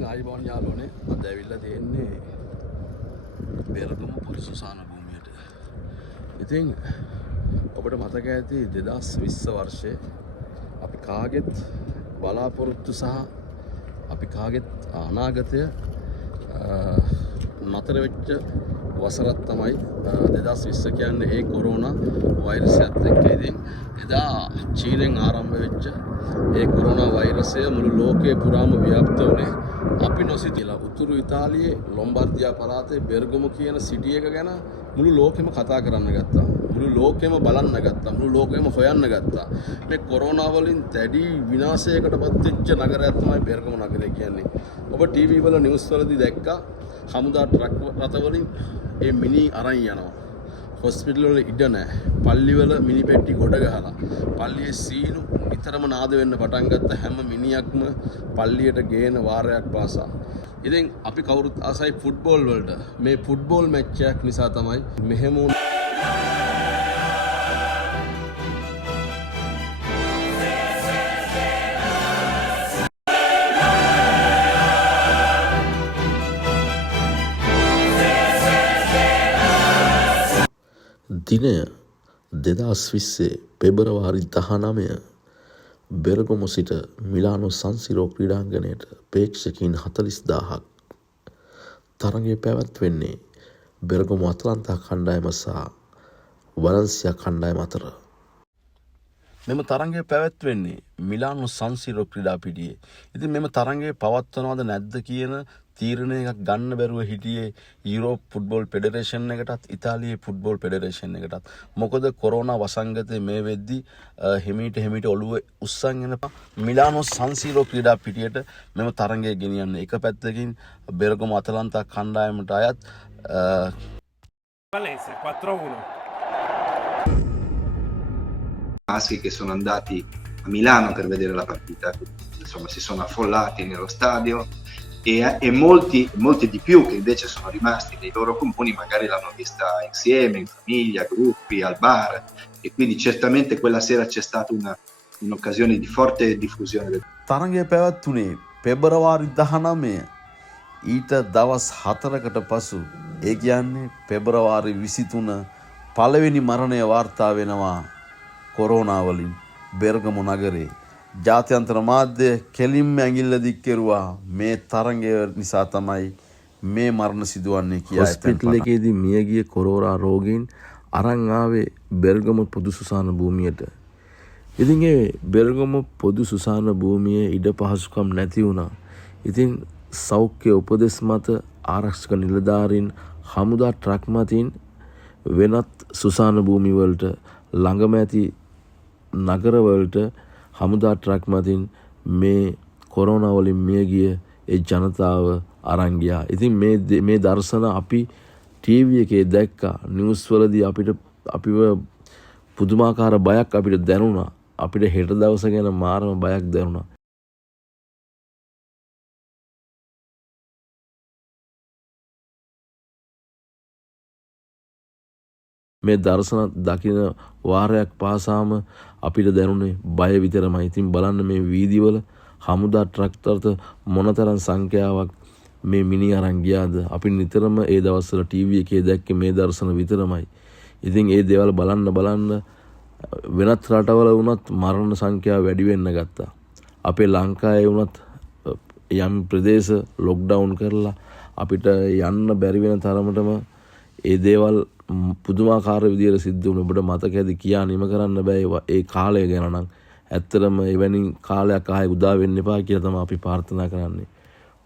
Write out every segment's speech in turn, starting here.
ඉතින් ආයිබෝන් යාළුවනේ අද ඇවිල්ලා තියෙන්නේ බෙරගම පොදු සුසාන භූමියට. ඉතින් ඔබට මතක ඇති 2020 වර්ෂයේ අපි කාගෙත් බලාපොරොත්තු සහ අපි කාගෙත් අනාගතය නතර වෙච්ච වසරක් තමයි 2020 කියන්නේ ඒ කොරෝනා වෛරසයත් එක්ක. ඉතින් එදා චීනෙන් ආරම්භ වෙච්ච ඒ කොරෝනා වෛරසය මුළු ලෝකේ පුරාම ව්‍යාප්ත වුණේ අපි නොසිතලා. උතුරු ඉතාලියේ ලොම්බාර්දියා පළාතේ බෙර්ගමු කියන සිටි එක ගැන මුළු ලෝකෙම කතා කරන්න ගත්තා. මුළු ලෝකෙම බලන්න ගත්තා. මුළු ලෝකෙම හොයන්න ගත්තා. මේ කොරෝනා වලින් දැඩි විනාශයකටපත් වෙච්ච නගරයක් තමයි බෙර්ගමු නගරය කියන්නේ. ඔබ ටීවී වල නිවුස් වලදී දැක්කා හමුදා ට්‍රක් රථ වලින් ඒ මිනි අරන් යනවා. හොස්පිටල් වල ඉඩ නැහැ. පල්ලි වල මිනි පෙට්ටි ගොඩ ගහලා. පල්ලියේ සීනු නිතරම නාද වෙන්න පටන් ගත්ත හැම මිනිහක්ම පල්ලියට ගේන වාරයක් පාසා. ඉතින් අපි කවුරුත් ආසයි ෆුට්බෝල් වලට. මේ ෆුට්බෝල් මැච් එකක් නිසා තමයි මෙහෙම දිනය 2020 පෙබරවාරි 19 බෙර්ගමු සිට මිලානෝ සංසිරෝ ක්‍රීඩාංගණයට ප්‍රේක්ෂකයින් 40000ක් තරගය පැවැත්වෙන්නේ බෙර්ගමු අතලන්තා කණ්ඩායම සහ වලන්සියා කණ්ඩායම අතර. මෙම තරගය පැවැත්වෙන්නේ මිලානෝ සංසිරෝ ක්‍රීඩා පිටියේ. ඉතින් මෙම තරගය පවත්වනවද නැද්ද කියන තීරණය එකක් ගන්න බැරුව හිටියේ යුරෝප් ෆුට්බෝල් ෆෙඩරේෂන් එකටත් ඉතාලියේ ෆුට්බෝල් ෆෙඩරේෂන් එකටත්. මොකද කොරෝනා වසංගතයේ මේ වෙද්දී හිමීට ඔළුව උස්සන් එන මිලානෝ සංසිරෝ ක්‍රීඩා පිටියට මෙම තරගය ගෙනියන්නේ. එක පැත්තකින් බෙර්ගමු අතලන්තා කණ්ඩායමට අයත් Valencia 4-1. Maschi che sono andati a Milano per vedere la partita, insomma si sono affollati nello stadio e molti di più che invece sono rimasti nei loro comuni magari l'hanno vista insieme, in famiglia, gruppi, al bar, e quindi certamente quella sera c'è stata un'occasione di forte diffusione del තරගය පැවැත්වුණේ පෙබරවාරි 19 ඊට දවස් 4කට පසු. ඒ කියන්නේ පෙබරවාරි 23 පළවෙනි මරණය වාර්තා වෙනවා කොරෝනා වලින් බෙර්ගමු නගරේ. ජාත්‍යන්තර මාධ්‍ය කෙලින්ම ඇඟිල්ල දික් කෙරුවා මේ තරගය නිසා තමයි මේ මරණ සිදුවන්නේ කියලා. හොස්පිටල් එකේදී මියගිය කොරෝනා රෝගීන් අරන් ආවේ බෙර්ගමු පොදු සුසාන භූමියට. ඉතින් ඒ බෙර්ගමු පොදු සුසාන භූමියේ ඉඩ පහසුකම් නැති වුණා. ඉතින් සෞඛ්‍ය උපදෙස් මත ආරක්ෂක නිලධාරීන් හමුදා ට්‍රක් මතින් වෙනත් සුසාන භූමි වලට ළඟම ඇති නගරවලට හමුදා ට්‍රක් මතින් මේ කොරෝනා වලින් මිය ගිය ඒ ජනතාව අරන් ගියා. ඉතින් මේ දර්ශන අපි ටීවී එකේ දැක්කා. නිවුස් වලදී අපිව පුදුමාකාර බයක් අපිට දැනුණා. අපිට හෙට දවස ගැන මාරම බයක් දැනුණා. මේ දර්ශන දකින වාරයක් පාසාම අපිට දැනුනේ බය විතරමයි. ඉතින් බලන්න මේ වීදිවල හමුදා ට්‍රක්ටර්ත මොනතරම් සංඛ්‍යාවක් මේ මිනි අරන් ගියාද. අපි නිතරම ඒ දවස්වල ටීවී එකේ දැක්කේ මේ දර්ශන විතරමයි. ඉතින් ඒ දේවල් බලන්න වෙනත් රටවල වුණත් මරණ සංඛ්‍යාව වැඩි වෙන්න ගත්තා. අපේ ලංකාවේ වුණත් යම් ප්‍රදේශ ලොක්ඩවුන් කරලා අපිට යන්න බැරි වෙන තරමටම ඒ දේවල් පුදුමාකාර විදියට සිද්ධ වුණා. ඔබට මතක ඇති කියා නිම කරන්න බෑ ඒ කාලය ගැන නම්. ඇත්තටම එවැනි කාලයක් ආයෙ උදා වෙන්න එපා කියලා තමයි අපි ප්‍රාර්ථනා කරන්නේ.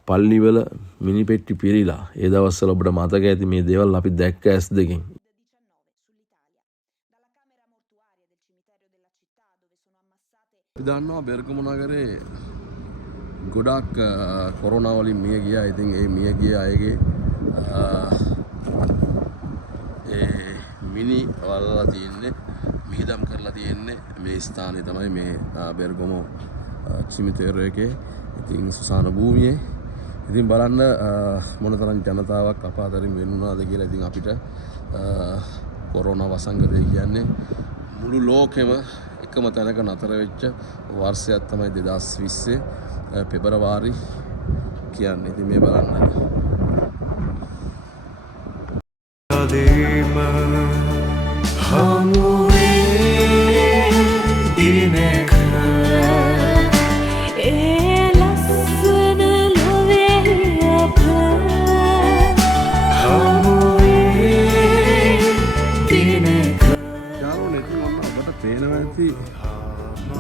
පල්ලිවල මිනි පෙට්ටි පිරීලා ඒ දවස්වල ඔබට මතක ඇති මේ දේවල් අපි දැක්ක ඇස් දෙකෙන්. අපි දන්නවා බෙර්ගමු නගරේ ගොඩක් කොරෝනා වලින් මිය ගියා. ඉතින් ඒ මිය ගිය අයගේ මිනි වලලා තියෙන්නේ මිහිදම් කරලා තියෙන්නේ මේ ස්ථානයේ තමයි මේ බෙර්ගමු සිමිතේරිය එකේ. ඉතින් සුසාන භූමියේ ඉතින් බලන්න මොනතරම් ජනතාවක් අපාතරින් වෙන් වුණාද කියලා. ඉතින් අපිට කොරෝනා වසංගතය කියන්නේ මුළු ලෝකෙම එකම තැනක නතර වෙච්ච වර්ෂයක් තමයි 2020 පෙබරවාරි කියන්නේ. ඉතින් මේ බලන්න.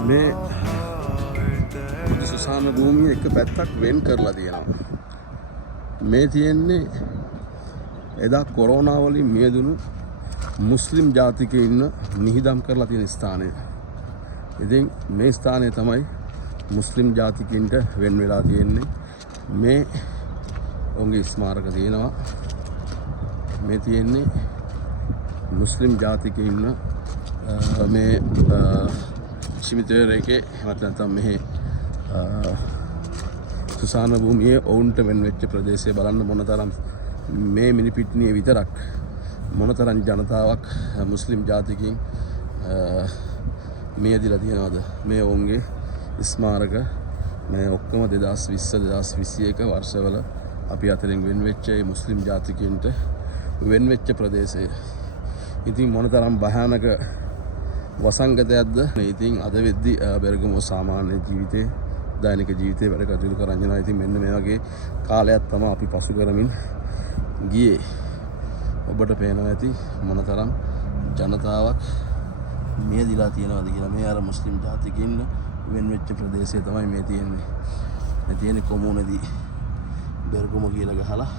මේ සුසාන භූමිය එක පැත්තක් වෙන් කරලා තියෙනවා. මේ තියෙන්නේ එදා කොරෝනා වලින් මියදුණු මුස්ලිම් ජාතිකයෝ ඉන්න නිහිදම් කරලා තියෙන ස්ථානය. ඉතින් මේ ස්ථානය තමයි මුස්ලිම් ජාතිකයින්ට වෙන් වෙලා තියෙන්නේ. මේ ඔවුන්ගේ ස්මාරක තියෙනවා. මේ තියෙන්නේ මුස්ලිම් ජාතිකයෝ ඉන්න මේ ශිමිතේරේකේ එහෙමත් නැත්නම් මෙහි සුසාන භූමියේ ඔවුන්ට වෙන් වෙච්ච ප්‍රදේශය බලන්න මොනතරම් මේ මිනිපිට්නිය විතරක් මොනතරම් ජනතාවක් මුස්ලිම් ජාතිකයින් මියදිලා තියෙනවද මේ ඔවුන්ගේ ස්මාරක මේ ඔක්කොම 2020 2021 වර්ෂවල අපි අතරින් වෙන් වෙච්ච මේ මුස්ලිම් ජාතිකයින්ට වෙන් වෙච්ච ප්‍රදේශය. ඉතින් මොනතරම් භයානක වසංගතයක්ද. ඉතින් අද වෙද්දි බෙරගමෝ සාමාන්‍ය ජීවිතේ දෛනික ජීවිතේ වැඩ කටයුතු කරන් යනවා. ඉතින් මෙන්න මේ වගේ කාලයක් තමයි අපි පසු කරමින් ගියේ. ඔබට පේනවා ඇති මොනතරම් ජනතාවක් මියදිලා තියෙනවද කියලා. මේ අර මුස්ලිම් ජාතිකින් වෙන් වෙච්ච ප්‍රදේශය තමයි මේ තියෙන්නේ. මේ තියෙන්නේ කොමුනේදී බෙරගමෝ කියලා ගහලා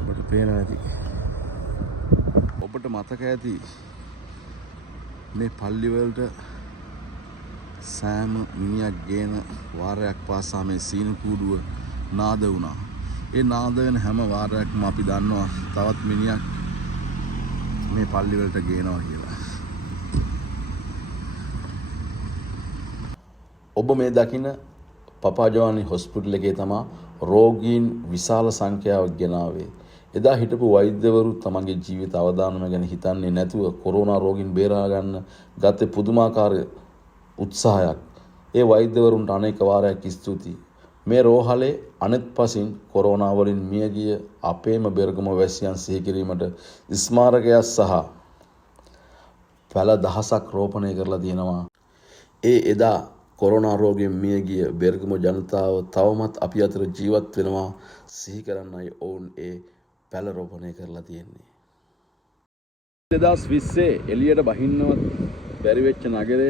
ඔබට පේනවා ඇති. ඔබට මතක ඇති මේ පල්ලි වලට සෑම මිනිහක් ගේන වාරයක් පාසා මේ සීනු කූඩුව නාද වුණා. ඒ නාද වෙන හැම වාරයක්ම අපි දන්නවා තවත් මිනිහක් මේ පල්ලි වලට ගේනවා කියලා. ඔබ මේ දකින පපාජවානි හොස්පිටල් එකේ තමා රෝගීන් විශාල සංඛ්‍යාවක් ගෙනාවේ. එදා හිටපු වෛද්‍යවරු තමන්ගේ ජීවිත අවදානම ගැන හිතන්නේ නැතුව කොරෝනා රෝගීන් බේරා ගන්න ගත්තේ පුදුමාකාර උත්සාහයක්. ඒ වෛද්‍යවරුන්ට අනේක වාරයක් ස්තුතියි. මේ රෝහලේ අනෙත් පසින් කොරෝනා වලින් මියගිය අපේම බෙරගම වැසියන් සිහි කිරීමට ස්මාරකයක් සහ පැල දහසක් රෝපණය කරලා තියෙනවා. ඒ එදා කොරෝනා රෝගයෙන් මියගිය බෙරගම ජනතාව තවමත් අපි අතර ජීවත් වෙනවා සිහි කරන්නයි ඔවුන් ඒ පැල රෝපණය කරලා තියෙන්නේ. 2020 එළියට බහින්නවත් බැරි වෙච්ච නගරේ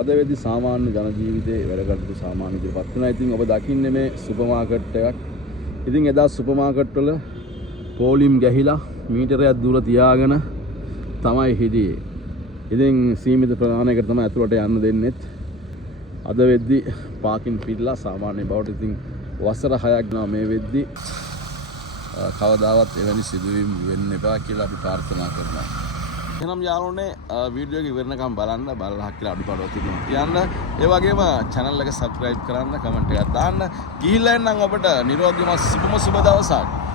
අද වෙද්දි සාමාන්‍ය ජන ජීවිතේ වැඩ කටයුතු සාමාන්‍ය විදිහට වෙනවා. ඉතින් ඔබ දකින්නේ මේ සුපර් මාකට් එකක්. ඉතින් එදා සුපර් මාකට් වල පෝලිම් ගැහිලා මීටරයක් දුර තියාගෙන තමයි හිටියේ. ඉතින් සීමිත ප්‍රමාණයකට තමයි ඇතුළට යන්න දෙන්නෙත්. අද වෙද්දි පාකින් පිටලා සාමාන්‍ය බවට ඉතින් වසර 6ක් ගනවා මේ වෙද්දි කවදාවත් එවැනි සිදුවීම් වෙන්න එපා කියලා අපි ප්‍රාර්ථනා කරනවා. එහෙනම් යාළුවනේ වීඩියෝ එක ඉවරනකම් බලන්න බලලා කියලා අඩුපාඩුවක් තිබුණා කියන්න. ඒ වගේම channel එක subscribe කරන්න, comment එකක් දාන්න. ගිහිල්ලා එන්නම් ඔබට නිරෝගීමත් සුබම සුබ දවසක්.